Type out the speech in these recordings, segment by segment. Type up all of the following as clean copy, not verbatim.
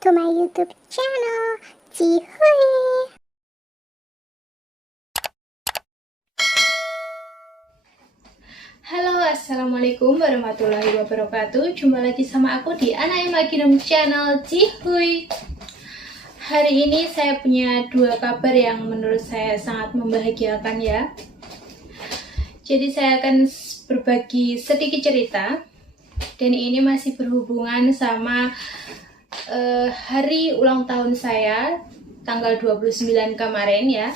to my YouTube channel, Cihui. Halo, assalamualaikum warahmatullahi wabarakatuh. Jumpa lagi sama aku di Ana Imaginum Channel Cihui. Hari ini saya punya dua kabar yang menurut saya sangat membahagiakan ya. Jadi saya akan berbagi sedikit cerita, dan ini masih berhubungan sama hari ulang tahun saya tanggal 29 kemarin ya.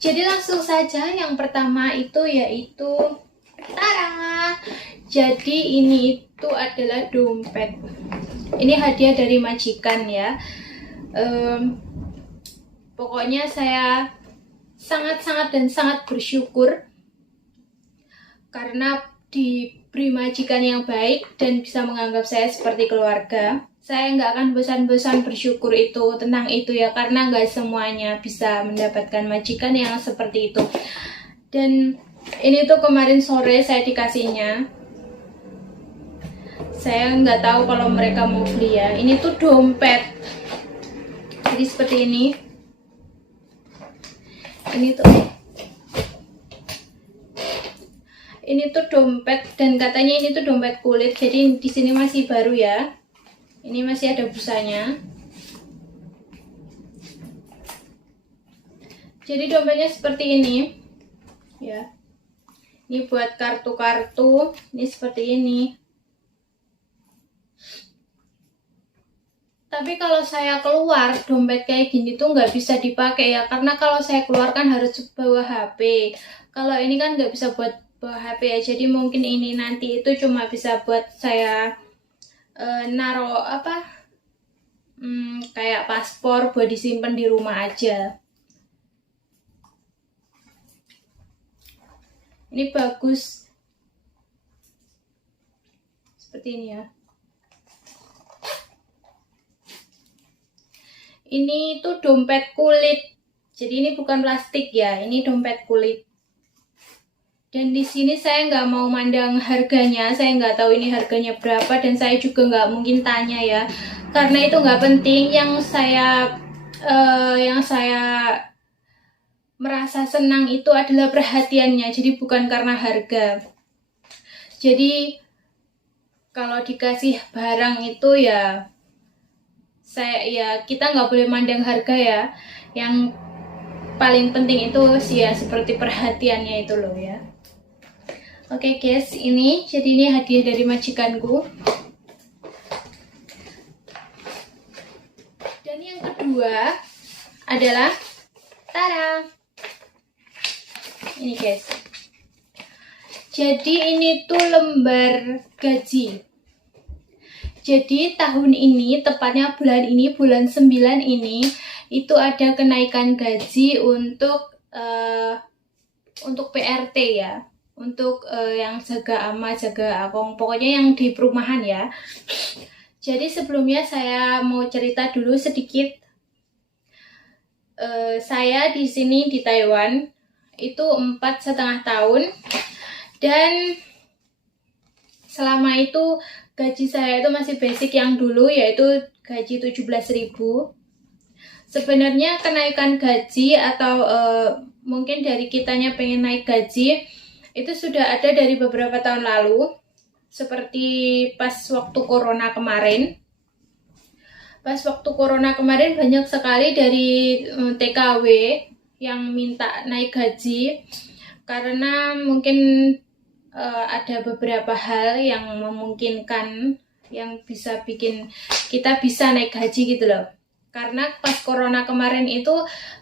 Jadi langsung saja, yang pertama itu yaitu tada! Jadi ini itu adalah dompet. Ini hadiah dari majikan ya. Pokoknya saya sangat-sangat dan sangat bersyukur karena diberi majikan yang baik dan bisa menganggap saya seperti keluarga. Saya nggak akan bosan-bosan bersyukur tentang itu ya, karena nggak semuanya bisa mendapatkan majikan yang seperti itu. Dan ini tuh kemarin sore saya dikasihnya. Saya nggak tahu kalau mereka mau beli ya. Ini tuh dompet. Jadi seperti ini. Ini tuh dompet, dan katanya ini tuh dompet kulit. Jadi di sini masih baru ya. Ini masih ada busanya. Jadi dompetnya seperti ini ya. Ini buat kartu-kartu. Ini seperti ini. Tapi kalau saya keluar, dompet kayak gini tuh nggak bisa dipakai ya, karena kalau saya keluarkan harus bawa HP. Kalau ini kan nggak bisa buat bawa HP ya, jadi mungkin ini nanti itu cuma bisa buat saya naro kayak paspor buat disimpan di rumah aja. Ini bagus seperti ini ya. Ini tuh dompet kulit, jadi ini bukan plastik ya, ini dompet kulit. Dan di sini saya nggak mau mandang harganya, saya nggak tahu ini harganya berapa, dan saya juga nggak mungkin tanya ya, karena itu nggak penting. Yang saya merasa senang itu adalah perhatiannya, jadi bukan karena harga. Jadi kalau dikasih barang itu ya, kita nggak boleh mandang harga ya. Yang paling penting itu sih ya, seperti perhatiannya itu loh ya. Oke guys, ini hadiah dari majikanku. Dan yang kedua adalah tada! Ini guys. Jadi ini tuh lembar gaji. Jadi tahun ini, tepatnya bulan 9 ini, itu ada kenaikan gaji untuk PRT ya. Untuk yang jaga ama, jaga akong, pokoknya yang di perumahan ya. Jadi sebelumnya saya mau cerita dulu sedikit. Saya di sini di Taiwan itu 4,5 tahun, dan selama itu gaji saya itu masih basic yang dulu, yaitu gaji 17.000. Sebenarnya kenaikan gaji atau mungkin dari kitanya pengen naik gaji itu sudah ada dari beberapa tahun lalu, seperti pas waktu corona kemarin. Pas waktu corona kemarin banyak sekali dari TKW yang minta naik gaji, karena mungkin ada beberapa hal yang memungkinkan, yang bisa bikin kita bisa naik gaji gitu loh. Karena pas corona kemarin itu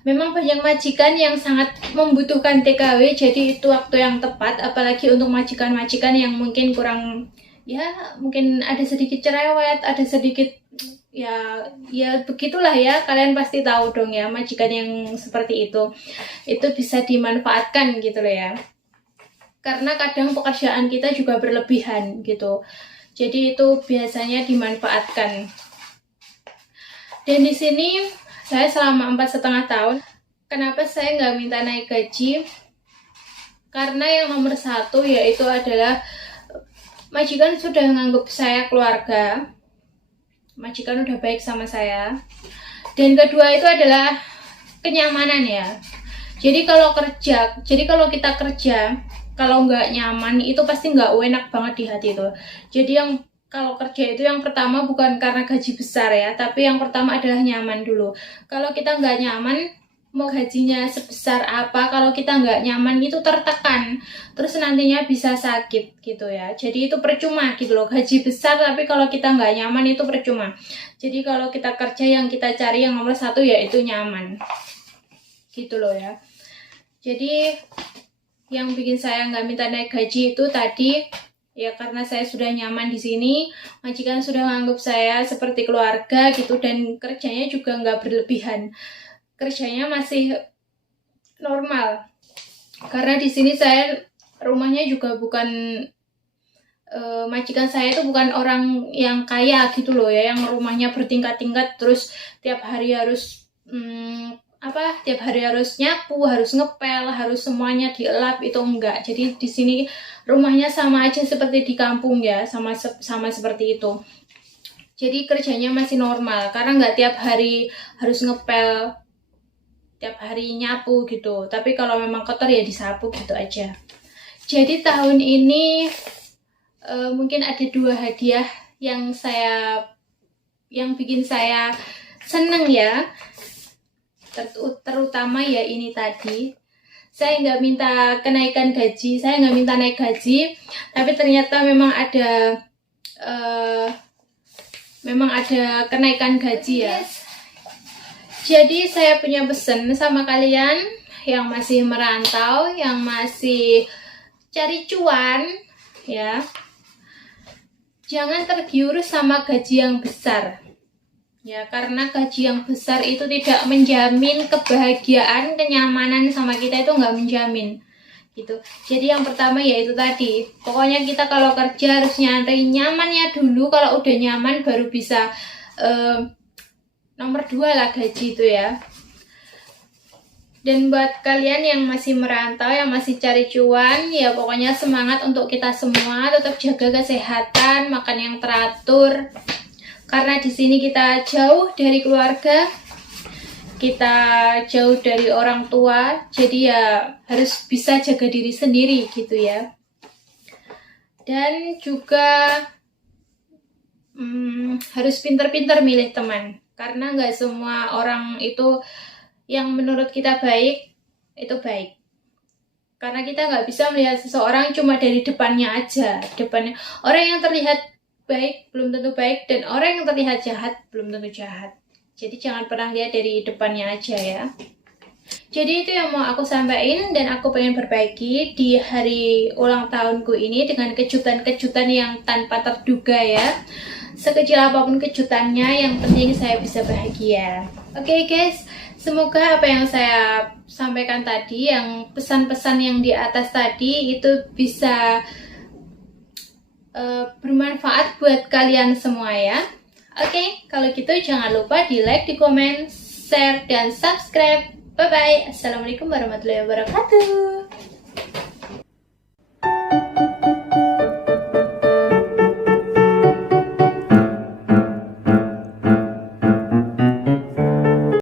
memang banyak majikan yang sangat membutuhkan TKW, jadi itu waktu yang tepat, apalagi untuk majikan-majikan yang mungkin kurang ya, mungkin ada sedikit cerewet, ada sedikit ya begitulah ya, kalian pasti tahu dong ya, majikan yang seperti itu bisa dimanfaatkan gitu loh ya. Karena kadang pekerjaan kita juga berlebihan gitu, jadi itu biasanya dimanfaatkan. Dan di sini saya selama 4,5 tahun, kenapa saya nggak minta naik gaji? Karena yang nomor satu yaitu adalah majikan sudah menganggap saya keluarga. majikan udah baik sama saya. Dan kedua itu adalah kenyamanan ya. Jadi kalau kita kerja, kalau nggak nyaman itu pasti nggak enak banget di hati itu. Jadi kalau kerja itu yang pertama bukan karena gaji besar ya, tapi yang pertama adalah nyaman dulu. Kalau kita nggak nyaman, mau gajinya sebesar apa, kalau kita nggak nyaman itu tertekan, terus nantinya bisa sakit gitu ya. Jadi itu percuma gitu loh, gaji besar tapi kalau kita nggak nyaman itu percuma. Jadi kalau kita kerja yang kita cari yang nomor satu yaitu nyaman gitu loh ya. Jadi yang bikin saya nggak minta naik gaji itu tadi ya karena saya sudah nyaman di sini, majikan sudah menganggap saya seperti keluarga gitu, dan kerjanya juga nggak berlebihan. Kerjanya masih normal karena di sini saya rumahnya juga bukan majikan saya itu bukan orang yang kaya gitu loh ya, yang rumahnya bertingkat-tingkat terus tiap hari harus tiap hari harus nyapu, harus ngepel, harus semuanya dielap, itu enggak. Jadi di sini rumahnya sama aja seperti di kampung ya, sama seperti itu. Jadi kerjanya masih normal karena nggak tiap hari harus ngepel, tiap hari nyapu gitu. Tapi kalau memang kotor ya disapu gitu aja. Jadi tahun ini mungkin ada 2 hadiah yang bikin saya seneng ya. Terutama ya ini tadi. Saya nggak minta kenaikan gaji, saya nggak minta naik gaji, tapi ternyata memang ada kenaikan gaji ya. Jadi saya punya pesan sama kalian yang masih merantau, yang masih cari cuan ya. Jangan tergiur sama gaji yang besar. Ya, karena gaji yang besar itu tidak menjamin kebahagiaan, kenyamanan sama kita, itu nggak menjamin. Gitu. Jadi yang pertama yaitu tadi, pokoknya kita kalau kerja harus nyari nyamannya dulu, kalau udah nyaman baru bisa nomor 2 lah gaji itu ya. Dan buat kalian yang masih merantau, yang masih cari cuan, ya pokoknya semangat untuk kita semua, tetap jaga kesehatan, makan yang teratur. Karena di sini kita jauh dari keluarga, kita jauh dari orang tua, jadi ya harus bisa jaga diri sendiri gitu ya. Dan juga harus pintar-pintar milih teman. Karena nggak semua orang itu yang menurut kita baik, itu baik. Karena kita nggak bisa melihat seseorang cuma dari depannya aja. Orang yang terlihat baik belum tentu baik, dan orang yang terlihat jahat belum tentu jahat. Jadi jangan pernah lihat dari depannya aja ya. Jadi itu yang mau aku sampaikan, dan aku pengen berbagi di hari ulang tahunku ini dengan kejutan-kejutan yang tanpa terduga ya. Sekecil apapun kejutannya, yang penting saya bisa bahagia. Oke guys, semoga apa yang saya sampaikan tadi, yang pesan-pesan yang di atas tadi itu bisa bermanfaat buat kalian semua ya. Oke, kalau gitu jangan lupa di like, di komen, share, dan subscribe. Bye-bye. Assalamualaikum warahmatullahi wabarakatuh.